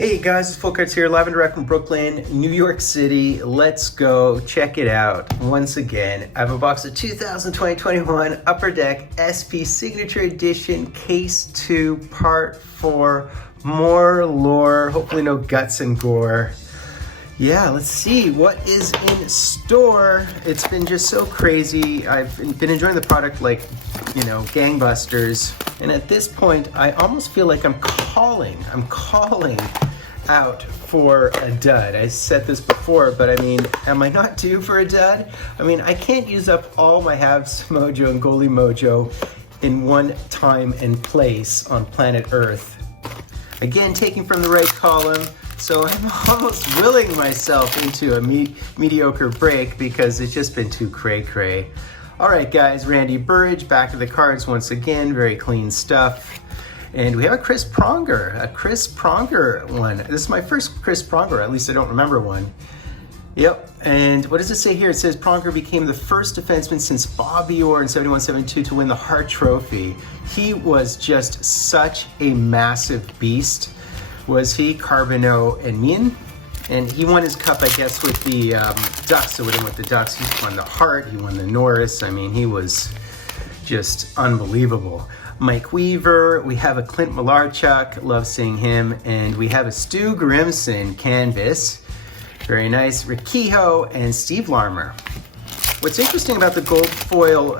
Hey guys, it's Fultoncards here, live and direct from Brooklyn, New York City. Let's go check it out. Once again, I have a box of 2020-21 Upper Deck SP Signature Edition Case 2 Part 4. More lore, hopefully no guts and gore. Yeah, let's see what is in store. It's been just so crazy. I've been enjoying the product like, gangbusters. And at this point, I almost feel like I'm calling out for a dud. I said this before, but I mean, am I not due for a dud? I mean, I can't use up all my Habs Mojo and Goalie Mojo in one time and place on planet Earth. Again, taking from the right column, so I'm almost willing myself into a mediocre break because it's just been too cray-cray. All right, guys, Randy Burridge, back to the cards once again, very clean stuff. And we have a Chris Pronger one. This is my first Chris Pronger, at least I don't remember one. Yep, and what does it say here? It says Pronger became the first defenseman since Bobby Orr in 71-72 to win the Hart Trophy. He was just such a massive beast, was he? Carbonneau and Meehan. And he won his cup, I guess, with the Ducks. So with the Ducks, he won the Hart, he won the Norris. I mean, he was just unbelievable. Mike Weaver, we have a Clint Malarchuk, love seeing him, and we have a Stu Grimson canvas, very nice, Rick Kehoe, and Steve Larmer. What's interesting about the gold foil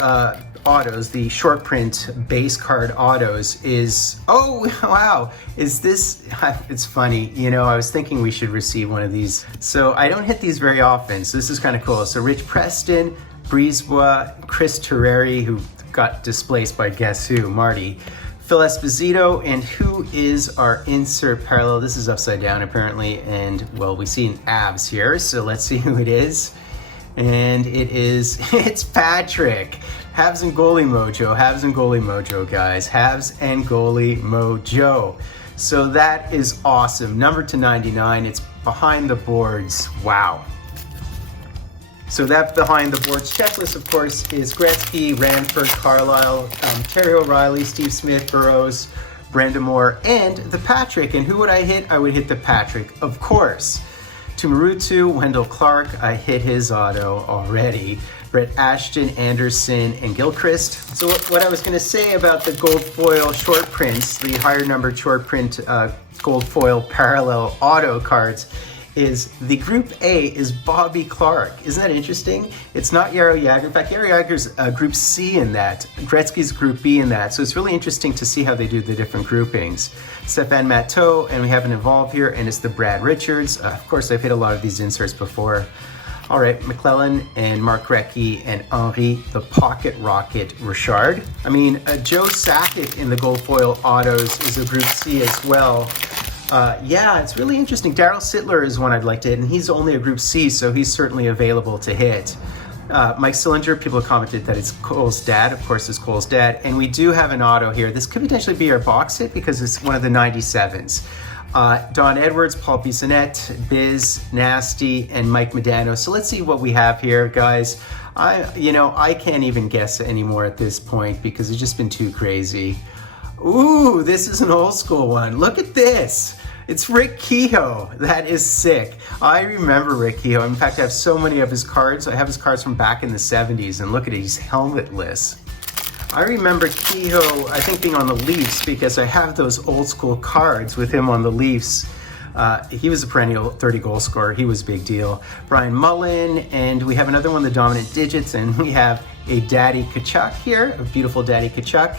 autos, the short print base card autos, is, oh wow, is this, it's funny, I was thinking we should receive one of these. So I don't hit these very often, so this is kind of cool. So Rich Preston, Brisebois, Chris Terreri, who got displaced by guess who, Marty, Phil Esposito, and who is our insert parallel? This is upside down apparently, and well, we see an abs here, so let's see who it is. And it's Patrick. Habs and Goalie Mojo, guys. Habs and Goalie Mojo. So that is awesome. Number to 99, it's behind the boards. Wow. So that behind the boards checklist, of course, is Gretzky, Ranford, Carlisle, Terry O'Reilly, Steve Smith, Burroughs, Brandon Moore, and the Patrick. And who would I hit? I would hit the Patrick, of course. Tumarutu, Wendell Clark, I hit his auto already. Brett Ashton, Anderson, and Gilchrist. So what I was going to say about the gold foil short prints, the higher numbered short print gold foil parallel auto cards, is the Group A is Bobby Clark. Isn't that interesting? It's not Yarrow Jagr. In fact, Yarrow Jagr's Group C in that. Gretzky's Group B in that. So it's really interesting to see how they do the different groupings. Stefan Matteau, and we have an Evolve here, and it's the Brad Richards. Of course, I've hit a lot of these inserts before. All right, McClellan and Mark Recchi and Henri the Pocket Rocket Richard. I mean, Joe Sakic in the gold foil autos is a Group C as well. Yeah, it's really interesting. Daryl Sittler is one I'd like to hit, and he's only a Group C, so he's certainly available to hit. Mike Sillinger, people have commented that it's Cole's dad. Of course, it's Cole's dad. And we do have an auto here. This could potentially be our box hit because it's one of the 97s. Don Edwards, Paul Bissonnette, Biz, Nasty, and Mike Modano. So let's see what we have here, guys. I can't even guess anymore at this point because it's just been too crazy. Ooh, this is an old school one. Look at this. It's Rick Kehoe. That is sick. I remember Rick Kehoe. In fact, I have so many of his cards. I have his cards from back in the 70s, and look at it, he's helmetless. I remember Kehoe, I think, being on the Leafs because I have those old school cards with him on the Leafs. He was a perennial 30-goal scorer. He was a big deal. Brian Mullen, and we have another one, the Dominant Digits, and we have a Daddy Tkachuk here, a beautiful Daddy Tkachuk,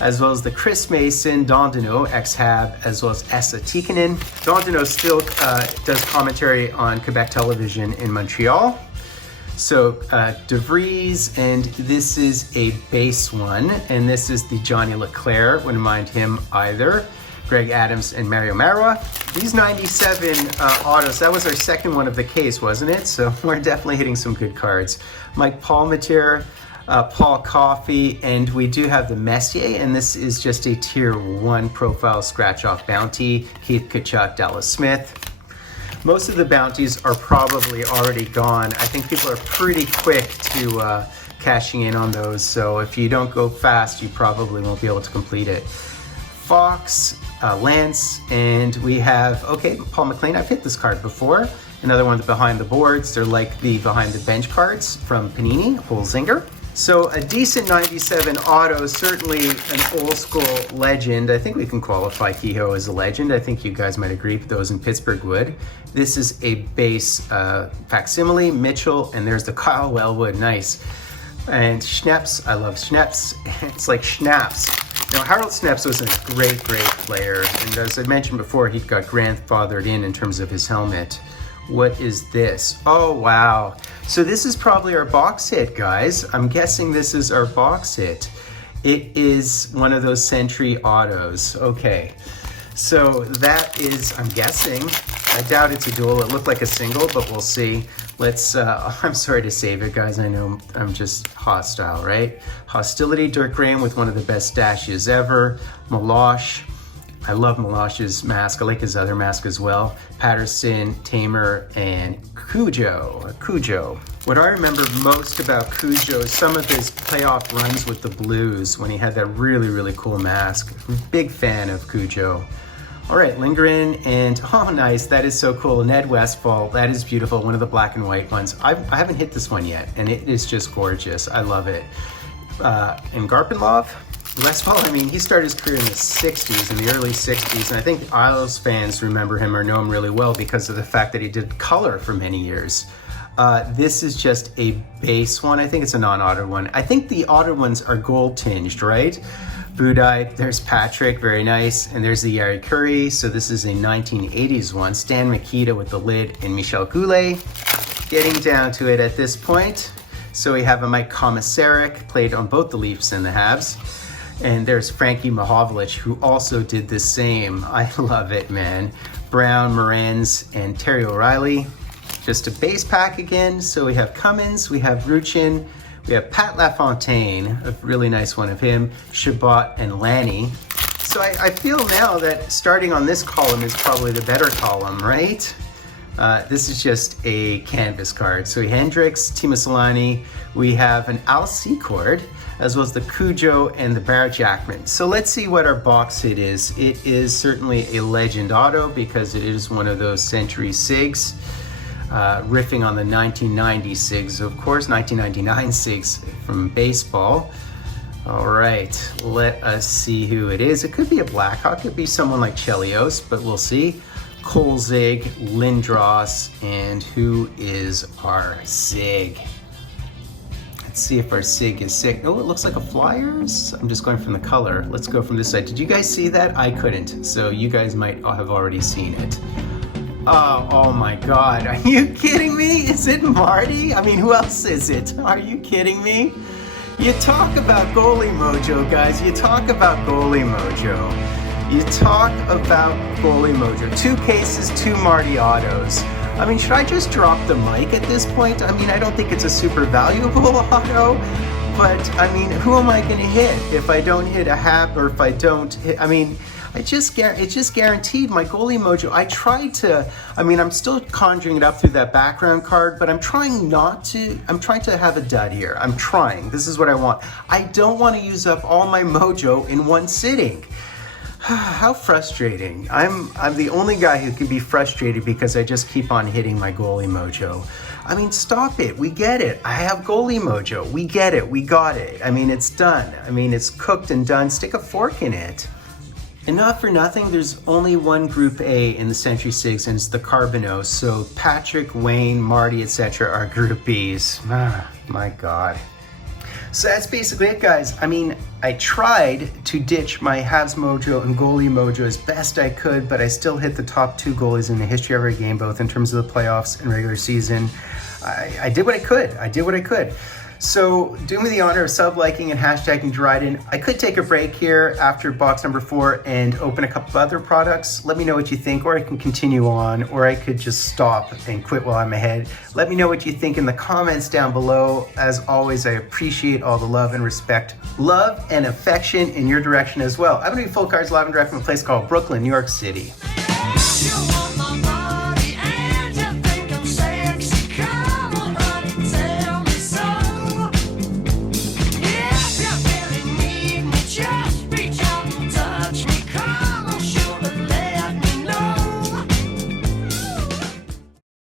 as well as the Chris Mason, Dondino, ex-Hab, as well as Esa Tikkanen. Dondino still does commentary on Quebec television in Montreal. So DeVries, and this is a base one, and this is the Johnny Leclerc, wouldn't mind him either. Greg Adams and Mario Marua. These 97 autos, that was our second one of the case, wasn't it? So we're definitely hitting some good cards. Mike Palmateer, Paul Coffey, and we do have the Messier, and this is just a tier 1 profile scratch off bounty. Keith Tkachuk, Dallas Smith. Most of the bounties are probably already gone. I think people are pretty quick to cashing in on those, so if you don't go fast, you probably won't be able to complete it. Fox, Lance, and we have, okay, Paul McLean. I've hit this card before. Another one behind the boards. They're like the behind the bench cards from Panini, Holzinger. So a decent 97 auto, certainly an old school legend. I think we can qualify Kehoe as a legend. I think you guys might agree, those in Pittsburgh would. This is a base facsimile, Mitchell, and there's the Kyle Wellwood, nice. And Schneps, I love Schneps. It's like Schnaps. Now, Harold Schneps was a great, great player. And as I mentioned before, he got grandfathered in terms of his helmet. What is this? Oh, wow. So this is probably our box hit, guys. I'm guessing this is our box hit. It is one of those Century autos. Okay. So that is, I'm guessing, I doubt it's a dual. It looked like a single, but we'll see. Let's, I'm sorry to save it, guys. I know I'm just hostile, right? Hostility, Dirk Graham with one of the best dashes ever. Meloche. I love Meloche's mask. I like his other mask as well. Patterson, Tamer, and Cujo. What I remember most about Cujo is some of his playoff runs with the Blues when he had that really, really cool mask. Big fan of Cujo. All right, Lindgren, and oh, nice. That is so cool. Ned Westfall, that is beautiful. One of the black and white ones. I haven't hit this one yet, and it is just gorgeous. I love it. And Garpenlov. Westfall, I mean, he started his career in the 60s, in the early 60s, and I think Isles fans remember him or know him really well because of the fact that he did color for many years. This is just a base one. I think it's a non-auto one. I think the auto ones are gold tinged, right? Budai, there's Patrick, very nice, and there's the Yari Curry, so this is a 1980s one. Stan Mikita with the lid, and Michel Goulet. Getting down to it at this point. So we have a Mike Komisarek, played on both the Leafs and the Habs. And there's Frankie Mahovlich, who also did the same. I love it, man. Brown, Morenz, and Terry O'Reilly. Just a base pack again. So we have Cummins, we have Ruchin, we have Pat LaFontaine, a really nice one of him, Shabbat, and Lanny. So I feel now that starting on this column is probably the better column, right? This is just a canvas card. So Hendricks, Timo Solani, we have an Al Secord, as well as the Cujo and the Barrett Jackman. So let's see what our box hit is. It is certainly a legend auto because it is one of those Century SIGs, riffing on the 1990 SIGs, of course, 1999 SIGs from baseball. All right, let us see who it is. It could be a Blackhawk, it could be someone like Chelios, but we'll see. Kolzig, Lindros, and who is our SIG? Let's see if our SIG is sick. Oh, it looks like a Flyers. I'm just going from the color. Let's go from this side. Did you guys see that? I couldn't, so you guys might have already seen it. Oh my God, are you kidding me? Is it Marty? I mean, who else is it? Are you kidding me? You talk about goalie mojo, guys. You talk about goalie mojo. You talk about goalie mojo. 2 cases, 2 Marty autos. I mean, should I just drop the mic at this point? I mean, I don't think it's a super valuable auto, but I mean, who am I going to hit if I don't hit a Hap or if I don't hit? I mean, it's just guaranteed my goalie mojo. I tried to, I mean, I'm still conjuring it up through that background card, but I'm trying to have a dud here. I'm trying. This is what I want. I don't want to use up all my mojo in one sitting. How frustrating. I'm the only guy who can be frustrated because I just keep on hitting my goalie mojo. I mean, stop it. We get it. I have goalie mojo. We get it. We got it. I mean, it's done. I mean, it's cooked and done. Stick a fork in it. And not for nothing, there's only one Group A in the Century SIGs, and it's the Carbonos. So Patrick, Wayne, Marty, etc. are Group Bs. My God. So that's basically it, guys. I mean, I tried to ditch my Habs mojo and goalie mojo as best I could, but I still hit the top 2 goalies in the history of our game, both in terms of the playoffs and regular season. I did what I could. So do me the honor of sub-liking and hashtagging Dryden. I could take a break here after box number 4 and open a couple of other products. Let me know what you think, or I can continue on, or I could just stop and quit while I'm ahead. Let me know what you think in the comments down below. As always, I appreciate all the love and respect, love and affection in your direction as well. I'm going to be Fultoncards live and direct from a place called Brooklyn, New York City.